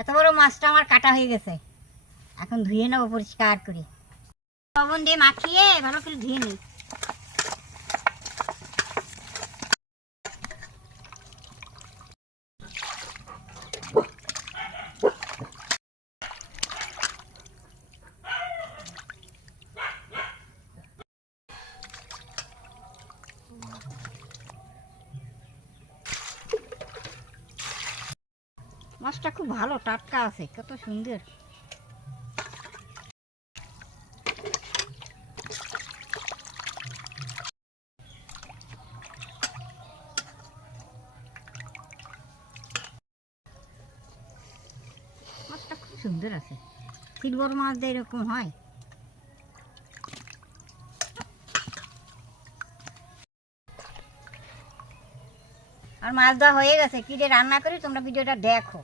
এত বড় মাছটা আমার কাটা হয়ে গেছে, এখন ধুয়ে নেবো পরিষ্কার করে। লবণ দিয়ে মাখিয়ে ভালো করে ধুয়ে নিই। মাছটা খুব ভালো, টাটকা আছে, কত সুন্দর। মাছটা খুব সুন্দর আছে, সিলভার মাছ দিয়ে এরকম হয়। আর মাছ দেওয়া হয়ে গেছে, কি দিয়ে রান্না করি তোমরা ভিডিওটা দেখো।